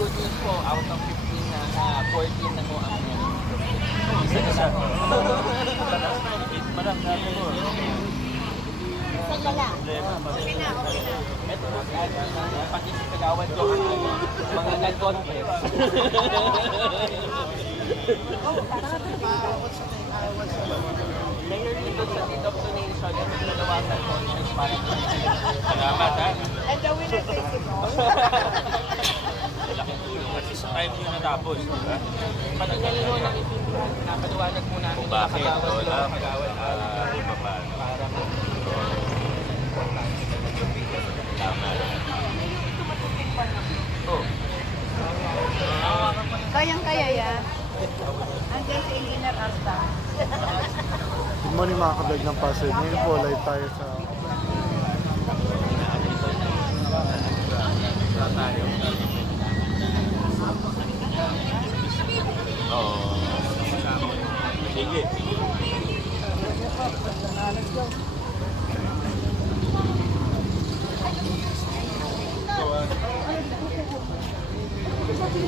good news po. Out of 15 na, na 14 na po ang isa na sa. Madam, sabi mo. Sandala. Okay na, okay na. Ito po si pati si Kagawad ko. Mga nag-confess. Mayor, dito sa deed of donation, ito nalawasan po is para Salamat ha. And the winner takes it all. Malaking tulong kasi sa time nyo natapos, di ba? Patagal nyo nang itindihan, napaliwanag mo namin Kung bakit, ko, kagawad Ah, iba pa. para mo. Tama. Oh, Kayang-kaya yan. Andiyan si Engineer Asta. Good morning mga kabag ng Pasay. Ngayon po, live tayo sa Oo. Sige.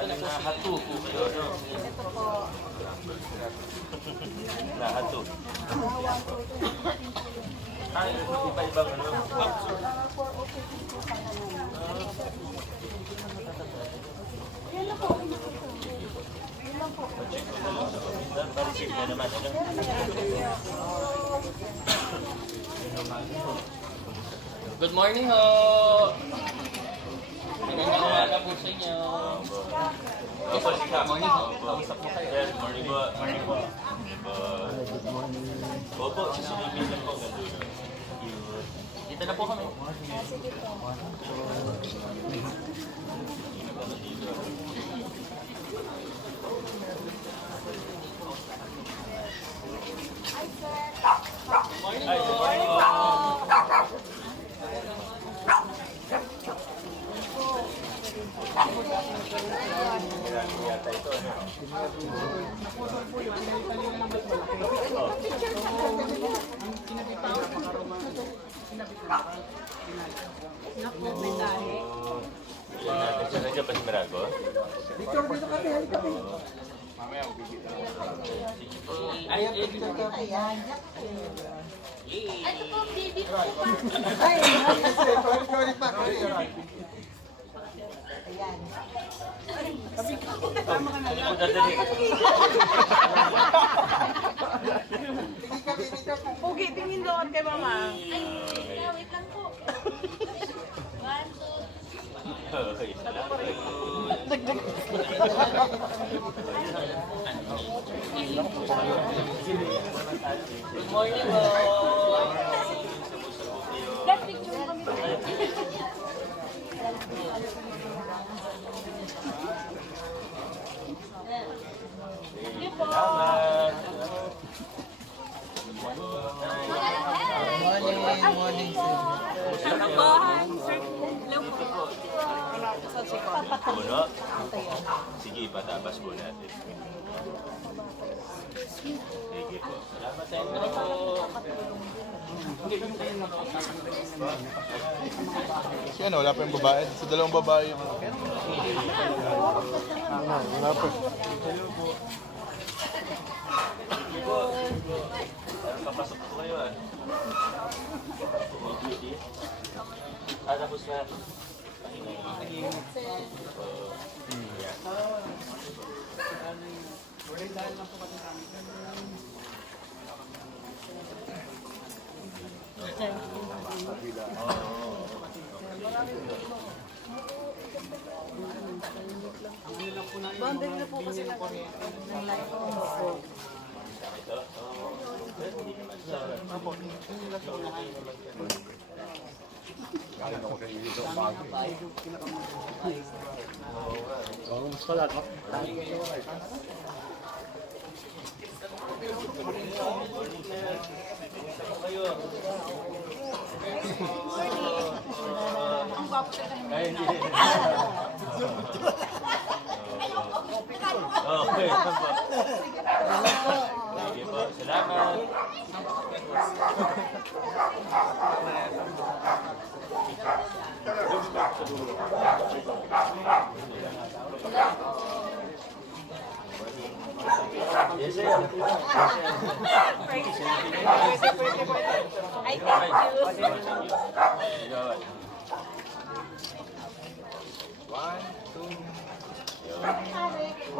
Mayor, ito Bali na po po? Nahatu. Ay, iba-ibang ano? Check ko na lang sa komenda. Pa-receive na naman, ano? Good morning ho! Magandang umaga po sa inyo. Morning po. Morning po. Opo, sisilipin lang po. Ganda yun. Dito na po kami. Ay, good morning po. Marami yata ito, ano? Ilan natin siya pa si Mirago? Ay, ay, dito ka. Ito po, baby ko. Ano po dadali? Pugi, tingin doon kay mama. Okay. Okay, salamat. Good morning ho! Salamat. Puno? Sige, ipatabas po natin. Sige po. Salamat sa inyo po. Si ano, wala pa yung babae. Sa dalawang babae yung... Ano, wala pa. Parang papasok po kayo ah. Duty. Ah, tapos na. Bundle na. Ang gwapo ka tayo. Ay, hindi. Okay. Sige po. Salamat. Yes, sir. Ay, thank you.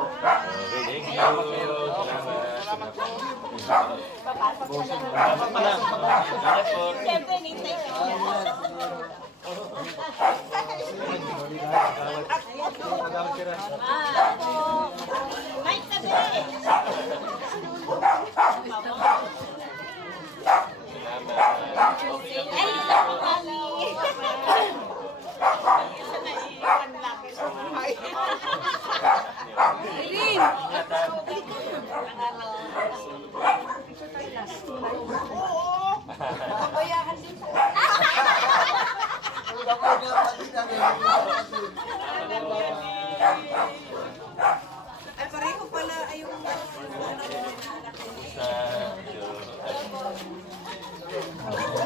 Okay, thank you. Salamat. Salamat pala. Salamat po. Siyempre, nintay ko. Po. Mike, tabi. Ay, isa po kami. Isa na iwan lang sa buhay. Irene! Oo! Kabayahan din po. Ay, pareho pala ay yung anak ko. Sa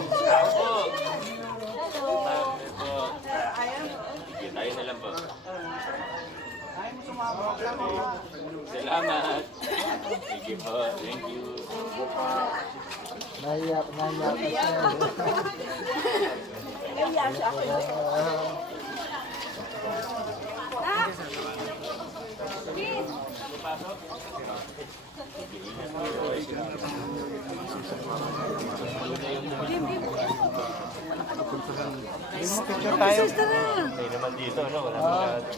Salamat po. Salamat po. Sige, tayo na lang po. Salamat. Sige po. Thank you. Nahiya, nahiya pa Kaya siya ako. Picture tayo. May naman dito, no? Wala masyado.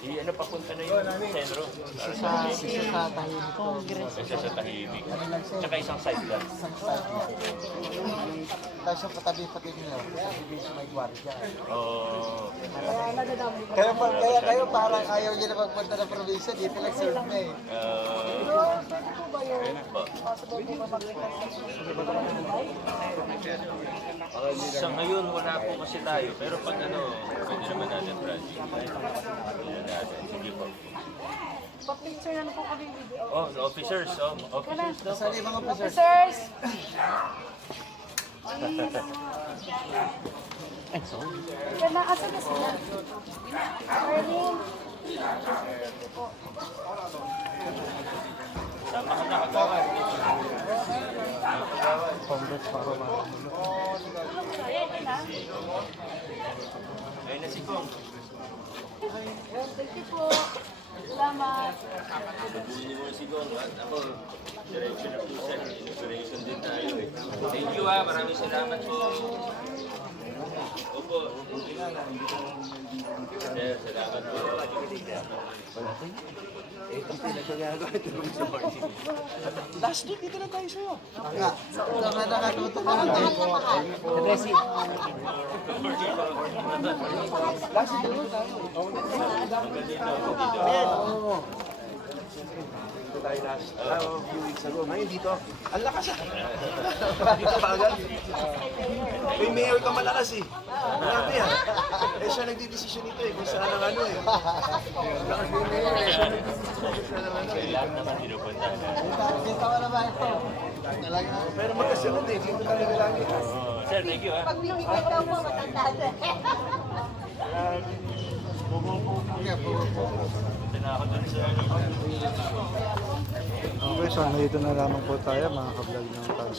Di ano papunta na yung sentro. Isa sa, isa sa tahimik. Isa sa tahimik. Tsaka isang side lang. Tapos yung katabi-tabi niyo, sa division may gwardiya. Oo. Kaya, pa- kaya kayo parang ayaw niyo na magpunta ng probinsya, dito lang serve na eh. Uh, sa ngayon, wala po kasi tayo. Pero pag ano, pwede naman natin branching. Pwede natin. Sige po. Pa-picture na po kami video. Oh, officers. Oh, officers po. Yung officers? Officers! Yan na, asa na sila? Arlene! Tama ka na, kagawad. Congress para mga Ayan na. Ayun na si Kong. Thank you. Salamat. Hindi mo si. At ako, diretso na po sa inauguration din. Thank you ah. Maraming salamat po. Opo. Sir, salamat po. Last week, dito lang tayo sa'yo. Nga, sa una nga nakatuto ka lang eh. Resi. Last week, dito tayo. Oo. Dito tayo last uh, few weeks ago. Ngayon dito, ang lakas ah. dito pa agad. May mayor ka malakas eh. Grabe ah. Eh siya nagdidesisyon nito eh kung saan ang ano eh. Lakas ni mayor eh. Siya nagdidesisyon kung saan ang ano eh. Kailangan naman pinupunta na. Kita, kita mo naman ito. Talaga. Pero magkasunod eh. Dito talaga lagi. Sir, thank you ah. Pag bibigyan daw po, matandaan. Kaya po. Okay, so nandito na lamang po tayo mga kablog ng. At